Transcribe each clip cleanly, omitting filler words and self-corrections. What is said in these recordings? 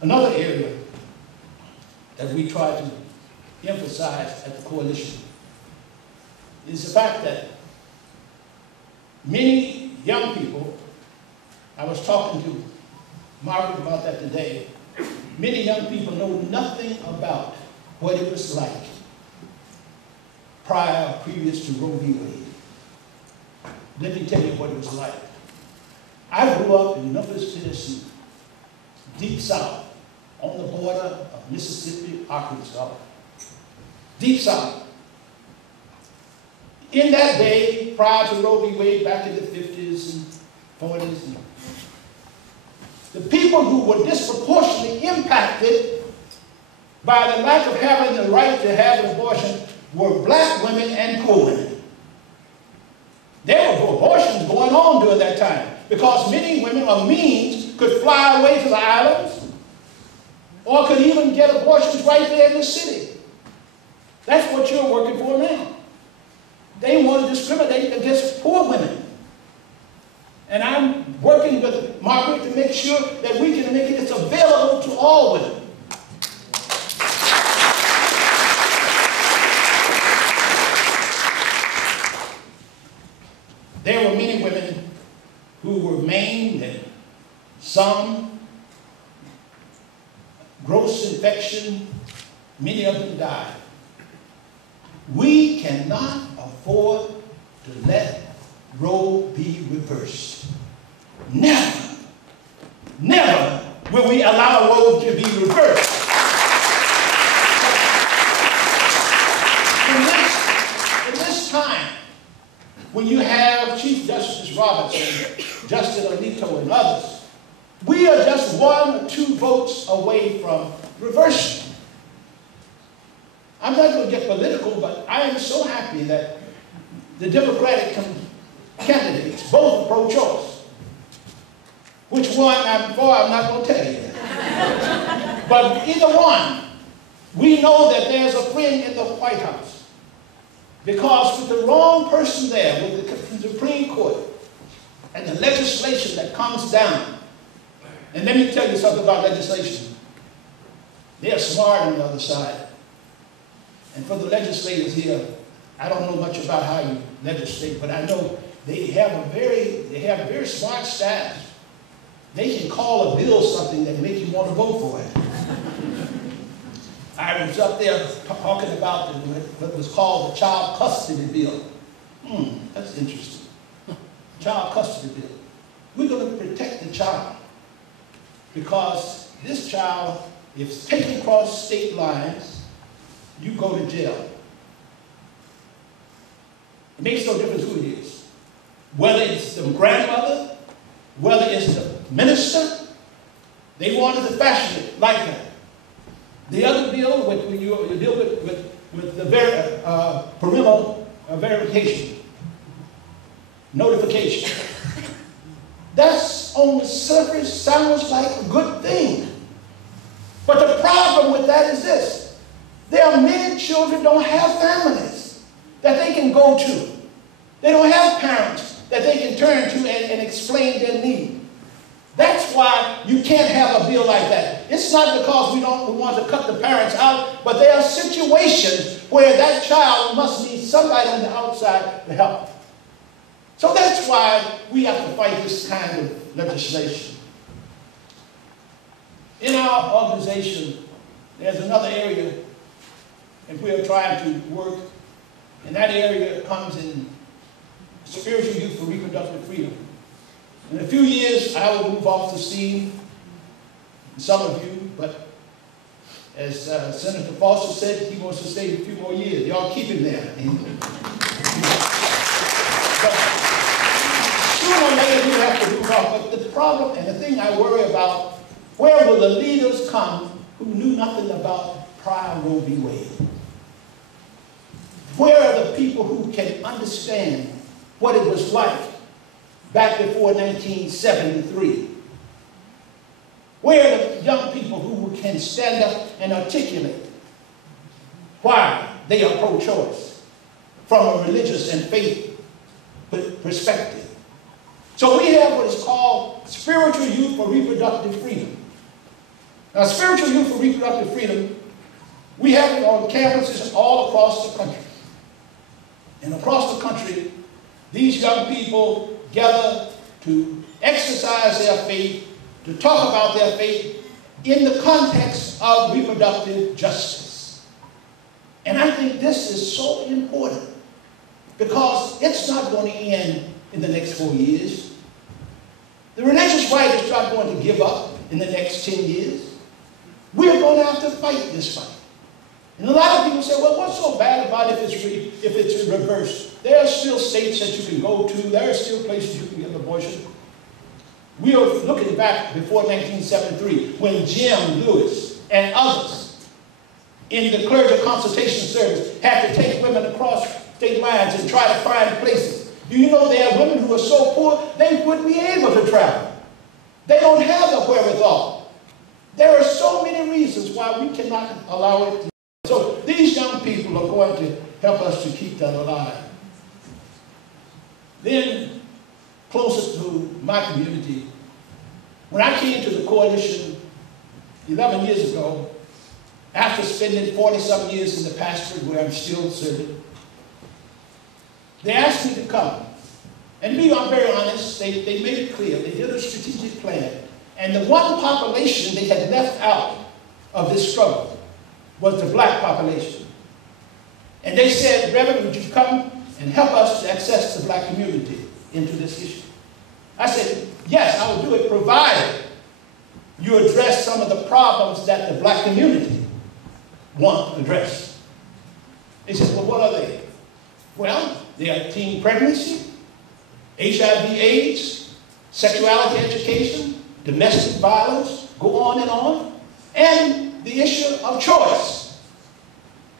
Another area that we try to emphasize at the coalition is the fact that many young people, I was talking to Margaret about that today, many young people know nothing about what it was like previous to Roe v. Wade. Let me tell you what it was like. I grew up in Memphis, Tennessee, deep south, on the border of Mississippi, Arkansas. Deep south. In that day, prior to Roe v. Wade, back in the 50s and 40s, the people who were disproportionately impacted by the lack of having the right to have an abortion were black women and poor women. There were abortions going on during that time because many women of means could fly away to the islands or could even get abortions right there in the city. That's what you're working for now. They want to discriminate against poor women. And I'm working with Margaret to make sure that we can make it available to all women. There were many women who were maimed and some gross infection, many of them died. We cannot afford to let Roe be reversed. Never, never will we allow Roe to be reversed. In this time, when you have Chief Justice Robertson, Justice Alito, and others, we are just 1 or 2 votes away from reversing. I'm not going to get political, but I am so happy that the Democratic candidates both are pro-choice. Which one I'm for, I'm not going to tell you. But either one, we know that there's a friend in the White House. Because with the wrong person there, with the Supreme Court, and the legislation that comes down, and let me tell you something about legislation. They're smart on the other side. And for the legislators here, I don't know much about how you legislate, but I know they have very smart staffs. They can call a bill something that makes you want to vote for it. I was up there talking about what was called the child custody bill. That's interesting. Child custody bill. We're going to protect the child because this child, if it's taken across state lines, you go to jail. It makes no difference who it is. Whether it's the grandmother, whether it's the minister, they wanted to fashion it like that. The other bill, when you deal with the parental verification, notification, that's on the surface sounds like a good thing. But the problem with that is this. There are many children who don't have families that they can go to. They don't have parents that they can turn to and explain their need. That's why you can't have a bill like that. It's not because we want to cut the parents out, but there are situations where that child must need somebody on the outside to help. So that's why we have to fight this kind of legislation. In our organization, there's another area that we are trying to work, and that area comes in spiritual youth for reproductive freedom. In a few years, I will move off the scene, some of you, but as Senator Foster said, he wants to stay a few more years. Y'all keep him there. But sooner or later, we have to move off. But the problem and the thing I worry about, where will the leaders come who knew nothing about prior Roe v. Wade? Where are the people who can understand what it was like back before 1973? Where are the young people who can stand up and articulate why they are pro-choice from a religious and faith perspective? So we have what is called spiritual youth for reproductive freedom. Now, spiritual youth for reproductive freedom, we have it on campuses all across the country. And across the country, these young people gather to exercise their faith, to talk about their faith in the context of reproductive justice. And I think this is so important because it's not going to end in the next 4 years. The religious right is not going to give up in the next 10 years. We're going to have to fight this fight. And a lot of people say, well, what's so bad about if it's in reverse? There are still states that you can go to. There are still places you can get an abortion. We are looking back before 1973 when Jim Lewis and others in the clergy consultation service had to take women across state lines and try to find places. Do you know there are women who are so poor they wouldn't be able to travel? They don't have the wherewithal. There are so many reasons why we cannot allow it to. So these young people are going to help us to keep that alive. Then, closer to my community, when I came to the coalition 11 years ago, after spending 40-some years in the pastorate where I'm still serving, they asked me to come. And to be very honest, they made it clear. They did a strategic plan. And the one population they had left out of this struggle was the black population. And they said, Reverend, would you come and help us to access the black community into this issue? I said, yes, I will do it, provided you address some of the problems that the black community want addressed. They said, well, what are they? Well, they are teen pregnancy, HIV/AIDS, sexuality education, domestic violence, go on, and the issue of choice.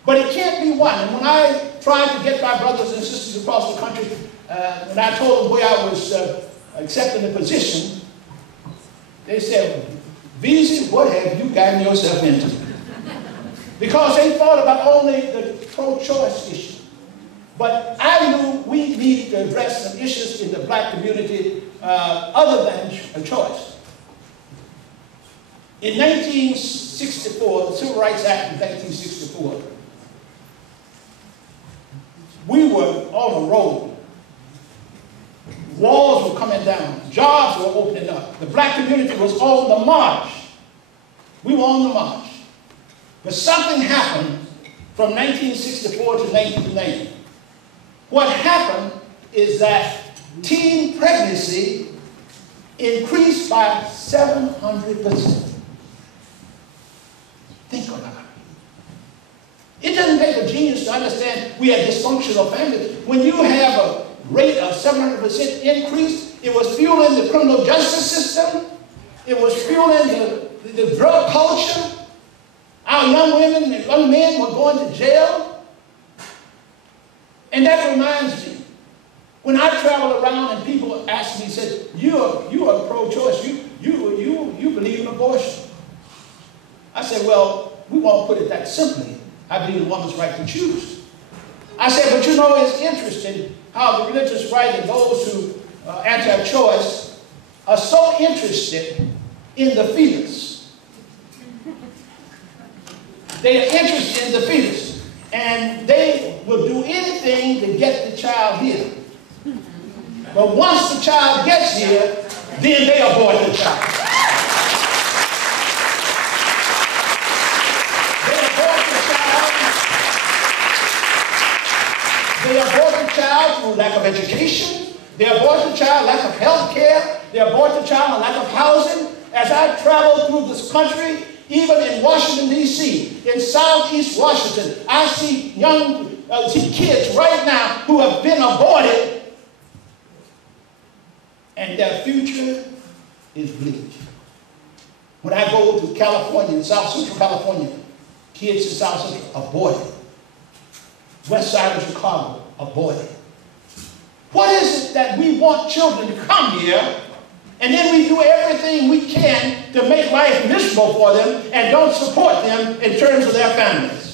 But it can't be one. And when I tried to get my brothers and sisters across the country, when I told them where I was accepting the position, they said, Veazey, what have you gotten yourself into? Because they thought about only the pro-choice issue. But I knew we needed to address some issues in the black community other than a choice. In 1964, the Civil Rights Act of 1964, we were on a roll. Walls were coming down. Jobs were opening up. The black community was on the march. We were on the march. But something happened from 1964 to 1990. What happened is that teen pregnancy increased by 700%. Think about it. It doesn't take a genius to understand we have dysfunctional families. When you have a rate of 700% increase, it was fueling the criminal justice system. It was fueling the drug culture. Our young women and young men were going to jail. And that reminds me, when I travel around and people ask me, said, you are pro-choice, you believe in abortion. I said, well, we won't put it that simply. I believe in a woman's right to choose. I said, but you know, it's interesting how the religious right and those who are anti-choice are so interested in the fetus. They are interested in the fetus. And they will do anything to get the child here. But once the child gets here, then they abort the child. They abort the child through lack of education. They abort the child lack of health care. They abort the child lack of housing. As I travel through this country, even in Washington, D.C., in southeast Washington, I see kids right now who have been aborted, and their future is bleak. When I go to California, in South Central California, kids in South Central aborted. West side of Chicago, aborted. What is it that we want children to come here, and then we do everything we can to make life miserable for them and don't support them in terms of their families?